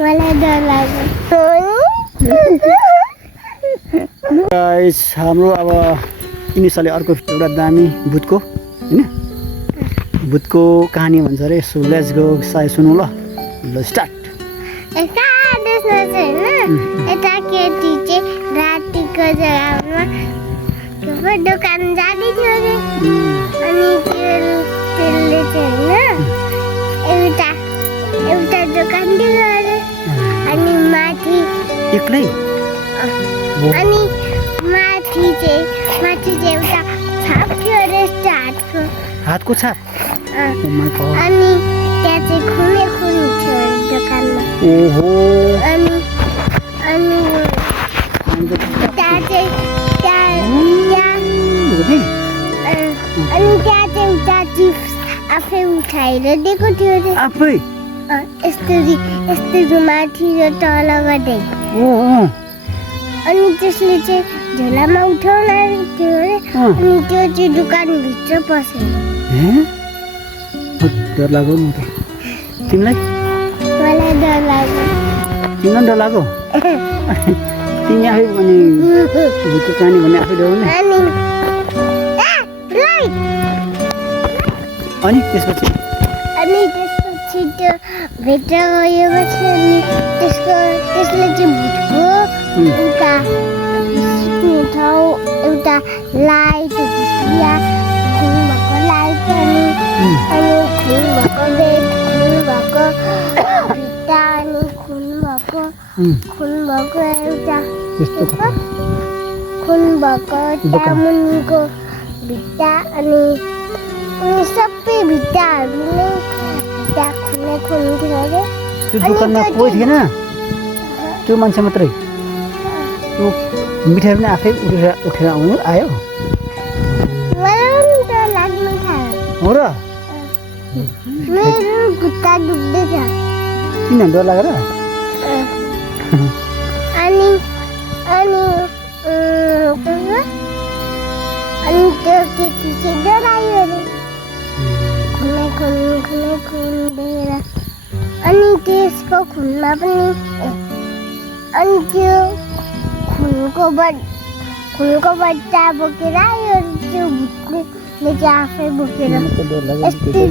मलाई डर लाग्यो गाइस हाम्रो अब इनिसियली अर्को एउटा दामी भूतको हैन भूतको कहानी भन्छ रे सो लेट्स गो साय सुनौ ल स्टार्ट यता देशमा चाहिँ हैन यता केटी चाहिँ रातिको जग्गामा दोकान जाँदै थियो रे अनि त्यसले चाहिँ हैन एउटा दोकान थियो अरे अनि माथि एक्लै अनि माथि चाहिँ एउटा छाप थियो अरे हातको छाप ओ माय गॉड अनि त्यहाँ चाहिँ खुने थियो अरे दोकानमा ओहो अनि त्यहाँ चाहिँ एउटा चिप्स आफै उठाएर दिएको थियो अरे आफै यस्तो माथि र तल गर्दै अनि त्यसले चाहिँ झोलामा उठाउन थियो अरे अनि त्यो चाहिँ दोकानभित्र पस्यो डर लाग्यो म त तिमीलाई मलाई डर लाग्यो तिमीलाई डर लाग्यो तिमी आफै अनि भूतको कहानी भने आफै डराउने अनि त्यसपछि त्यो भित्र गएपछि अनि त्यसले चाहिँ भूतको एउटा सुत्ने ठाउँ एउटा लाइट भुतिया खुन भएको लाइट अनि खुन भएको बेड खुन भएको भित्ता अनि खुन भएको एउटा मुनिको भित्ता अनि सबै भित्ताहरू नै त्यहाँ खुन थियो अरे त्यो दोकानमा कोही थिएन त्यो मान्छे मात्रै त्यो मिठाई पनि आफै उठेर आयो मलाई डर लाग्नु थाल्यो हो र मेरो खुट्टा दुख्दै छ किन डर लागेर अनि त्यो केटी चाहिँ डरायो अरे खुन दिएर अनि त्यसको खुनमा पनि अनि त्यो खुनको बच्चा बोकेर आयो त्यो भूतले चाहिँ आफै बोकेर यस्तै